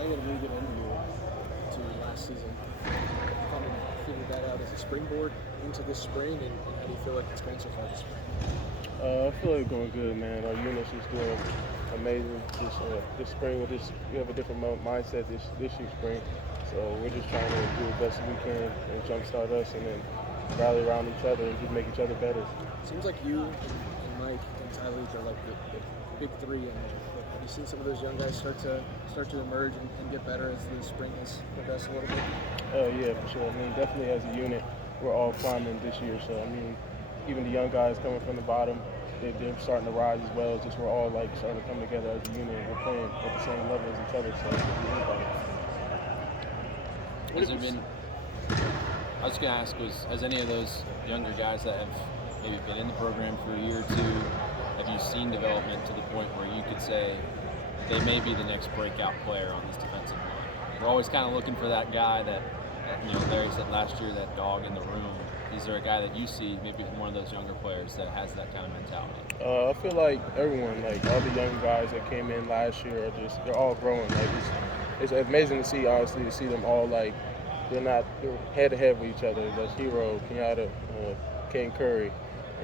saw you had a really good end to last season. Kind of figured that out as a springboard into this spring, and how do you feel like it's going so far this spring? I feel like going good, man. Our unit's just doing amazing. This spring, we have a different mindset this year spring. So we're just trying to do the best we can and jumpstart us, and then rally around each other and just make each other better. Seems like you and Mike and Tyleek are like the big three in there. Have you seen some of those young guys start to emerge and get better as the spring has progressed a little bit? Yeah, for sure. I mean, definitely as a unit, we're all climbing this year. So I mean, even the young guys coming from the bottom, they're starting to rise as well. Just we're all like starting to come together as a unit. We're playing at the same level as each other. So it could be anybody. Has there been? I was going to ask, has any of those younger guys that have maybe been in the program for a year or two, have you seen development to the point where you could say they may be the next breakout player on this defensive line? We're always kind of looking for that guy that Larry said last year, that dog in the room. Is there a guy that you see, maybe one of those younger players, that has that kind of mentality? I feel like everyone, like all the young guys that came in last year, they're all growing. Like it's amazing to see, honestly, to see them all like they're head to head with each other. That's Hero, Kenyatta, Kane Curry,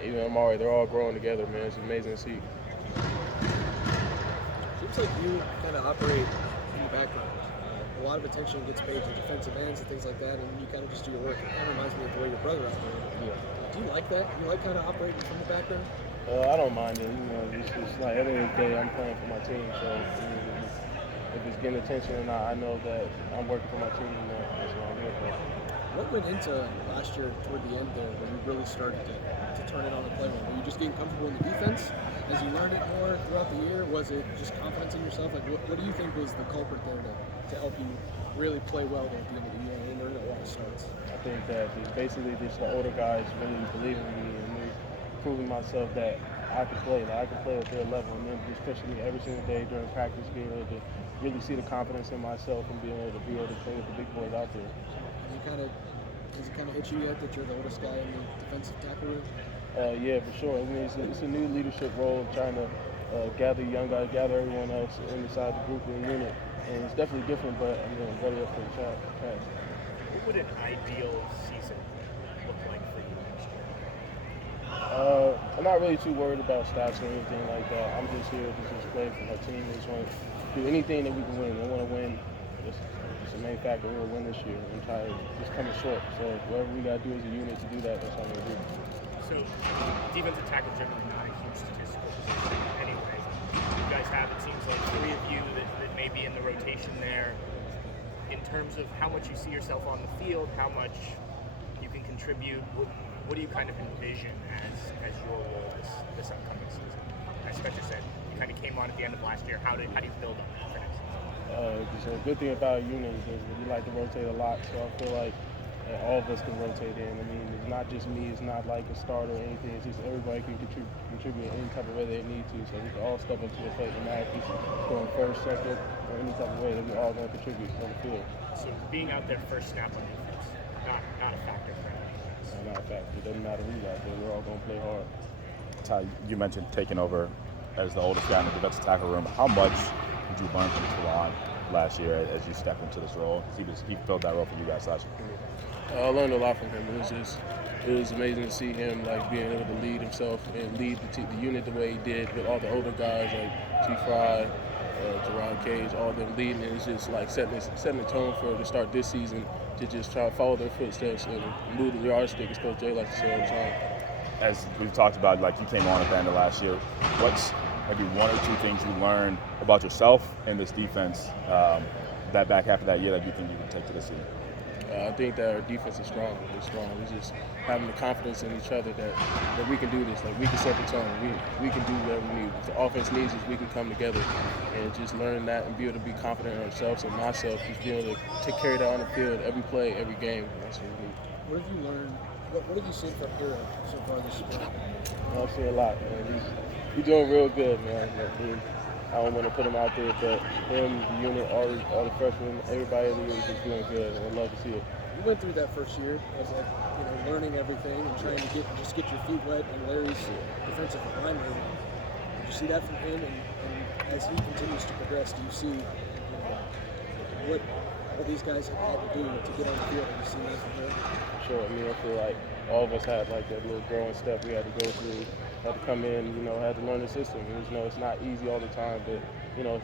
even Amari. They're all growing together, man. It's amazing to see. Seems like you kind of operate in the background. A lot of attention gets paid to defensive ends and things like that, and you kind of just do your work. It kind of reminds me of the way your brother operated. Yeah. Do you like that? Do you like kind of operating from the background? I don't mind it. It's like at the end of the day, I'm playing for my team. So if it's getting attention or not, I know that I'm working for my team. That's what I'm here for. What went into last year toward the end there when you really started to turn it on the playground? Were you just getting comfortable in the defense as you learned it more throughout the year? Was it just confidence in yourself? Like, what do you think was the culprit there to help you really play well there at the end of the year and earn a lot of starts? I think that it's basically just the older guys really believing in me and me proving myself that I can play. Like I can play at their level, and then just pushing me every single day during practice, being able to really see the confidence in myself and being able to play with the big boys out there. Does it kind of hit you yet that you're the oldest guy in the defensive tackle room? Yeah, for sure. I mean, it's a new leadership role, trying to gather young guys, gather everyone else inside the group and unit. And it's definitely different, but I'm ready up for the task. What would an ideal season look like for you next year? I'm not really too worried about stats or anything like that. I'm just here to just play for my team. I just want to do anything that we can win. I want to win. It's the main factor. We're going to win this year and try to just come short. So whatever we got to do as a unit to do that, that's what I'm going to do. So defensive tackle is generally not a huge statistical position anyway. You guys have, it seems like, three of you that may be in the rotation there. In terms of how much you see yourself on the field, how much you can contribute, what do you kind of envision as your role this upcoming season? As Spencer said, you kind of came on at the end of last year. How do you build on that for next season? The good thing about a unit is we like to rotate a lot, so I feel like all of us can rotate in. I mean, it's not just me. It's not like a starter or anything. It's just everybody can contribute in any type of way they need to. So we can all step into the plate, no matter if it's going first, second, or any type of way that we're all going to contribute on the field. So being out there first snap on defense, not a factor for any defense. No, not a factor. It doesn't matter who's out there. We're all going to play hard. Ty, you mentioned taking over as the oldest guy in the defensive tackle room. How much did you learn from Talon last year as you stepped into this role? He filled that role for you guys last year. I learned a lot from him. It was amazing to see him like being able to lead himself and lead the unit the way he did with all the older guys like T. Fry, Jerron Cage, all of them leading. And it's just like setting the tone for to start this season to just try to follow their footsteps and move the yardstick, as Coach Jay likes to say all the time. As we've talked about, like you came on at the end of last year, what's maybe one or two things you learned about yourself and this defense that back half of that year that you think you can take to this season? I think that our defense is strong. It's strong. It's just having the confidence in each other that we can do this. Like we can set the tone. We can do whatever we need. If the offense needs us, we can come together and just learn that and be able to be confident in ourselves and myself. Just be able to carry that on the field every play, every game. That's what we need. What have you learned? What have you seen from Hero so far this spring? I've seen a lot, man. He's doing real good, man. I don't want to put him out there, but him, the unit, all the freshmen, everybody in the unit is just doing good, and I'd love to see it. You went through that first year as learning everything and trying to get your feet wet in Larry's defensive line room. Did you see that from him? And as he continues to progress, do you see what all these guys have had to do to get on the field. Have you seen that from here? Sure. I mean, I feel like all of us had like that little growing step we had to go through, had to come in, had to learn the system. It's not easy all the time, but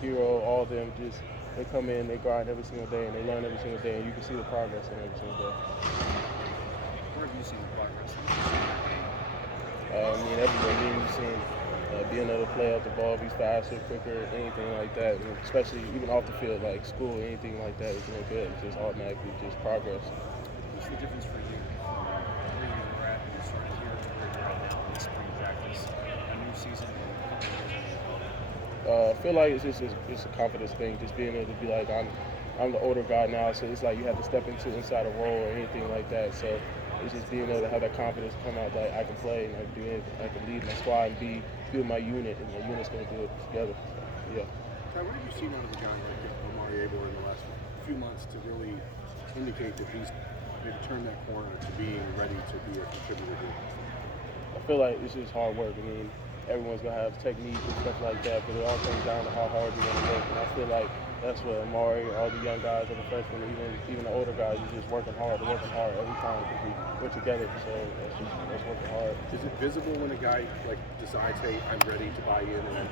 Hero, all of them they come in, they grind every single day, and they learn every single day, and you can see the progress in every single day. Where have you seen the progress? Everywhere. You've seen being able to play out the ball, be faster, quicker, anything like that, and especially even off the field, like school, anything like that is no good. It's just automatically just progress. What's the difference for you from where you were at when you started here to where you're at now in spring practice, a new season? I feel like it's a confidence thing, just being able to be like, I'm the older guy now, so it's like you have to step inside a role or anything like that. So it's just being able to have that confidence come out that I can play and I can do it, I can lead my squad and be with my unit, and my unit's going to do it together. Yeah. Ty, what have you seen out of a guy like Omari Abor in the last few months to really indicate that he's maybe turned that corner to being ready to be a contributor here? I feel like it's just hard work. I mean, everyone's going to have technique and stuff like that, but it all comes down to how hard you're going to work. And I feel like that's what Amari, all the young guys, all the freshmen, even the older guys, are just working hard every time because we're together. So that's working hard. Is it visible when a guy like decides, hey, I'm ready to buy in and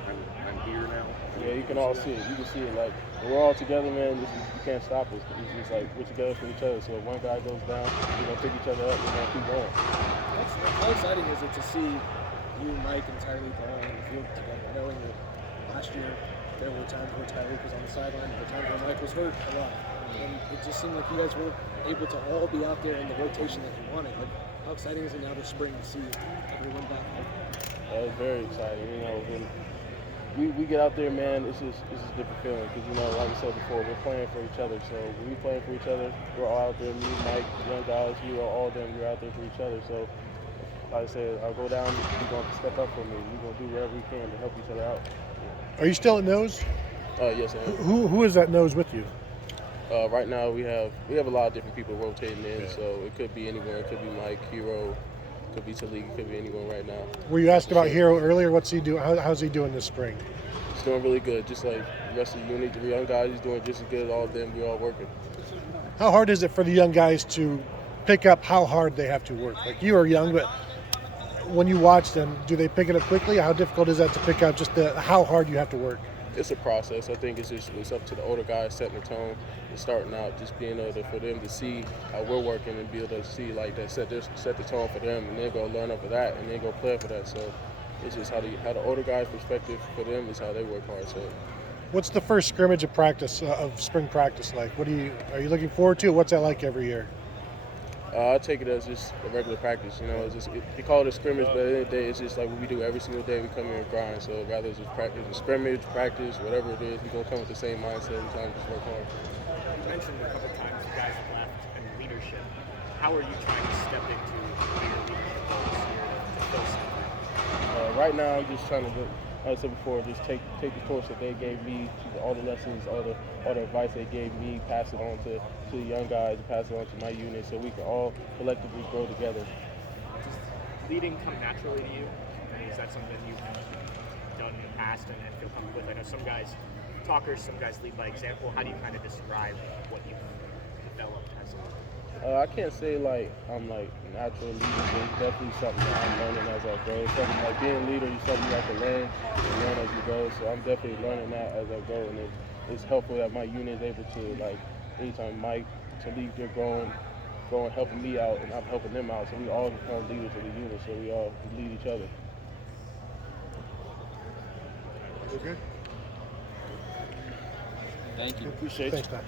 I'm here now? Yeah, you can all see it. You can see it. Like, when we're all together, man, you can't stop us. It's just like we're together for each other. So if one guy goes down, we're going to pick each other up and we're going to keep going. How exciting is it to see you, Mike, and Tyreek all on the field together, knowing that last year there were times where Tyreek was on the sideline, there were times where Mike was hurt a lot. And it just seemed like you guys weren't able to all be out there in the rotation that you wanted. Like, how exciting is it now this spring to see everyone back home? It's very exciting. When we get out there, man, it's just a different feeling because, like I said before, we're playing for each other. So when we're playing for each other, we're all out there, me, Mike, the young guys, all of them, we're out there for each other. So like I said, I'll go down, you're going to step up for me. We're going to do whatever we can to help each other out. Are you still at nose? Yes, I am. Who is that nose with you? Right now we have a lot of different people rotating in, so it could be anyone. It could be Mike, Hero, could be Talik, it could be anyone right now. Were you asked about Hero earlier? What's he doing? How's he doing this spring? He's doing really good, just like the rest of the unit. The young guys, he's doing just as good as all of them. We're all working. How hard is it for the young guys to pick up how hard they have to work? Like, you are young, but when you watch them, do they pick it up quickly? How difficult is that to pick up just how hard you have to work? It's a process. I think it's up to the older guys setting the tone and starting out, just being able for them to see how we're working and be able to see like that, set the tone for them, and then go learn off of that, and then go play for that. So it's just how the older guys' perspective for them is how they work hard. So. What's the first scrimmage of practice of spring practice like? Are you looking forward to? What's that like every year? I take it as just a regular practice. It's just they call it a scrimmage, but at the end of the day, it's just like what we do every single day. We come here and grind. So rather it's just practice, a scrimmage, practice, whatever it is, we gonna come with the same mindset every time. Just work hard. You mentioned a couple times you guys have left and leadership. How are you trying to step into your leadership roles here to fill something? Right now, I'm just trying to, like I said before, just take the course that they gave me, all the lessons, all the advice they gave me, pass it on to the young guys, pass it on to my unit, so we can all collectively grow together. Does leading come naturally to you? I mean, is that something you've done in the past and feel comfortable with? I know some guys talkers, some guys lead by example. How do you kind of describe what you've developed as a I can't say like I'm like natural leader, but it's definitely something that I'm learning as I go. It's something like being a leader is something you have to learn and learn as you go. So I'm definitely learning that as I go, and it's helpful that my unit is able to, like, anytime Mike, Talik, they're growing, helping me out, and I'm helping them out. So we all become leaders of the unit. So we all lead each other. Okay. Thank you. Thanks, Matt.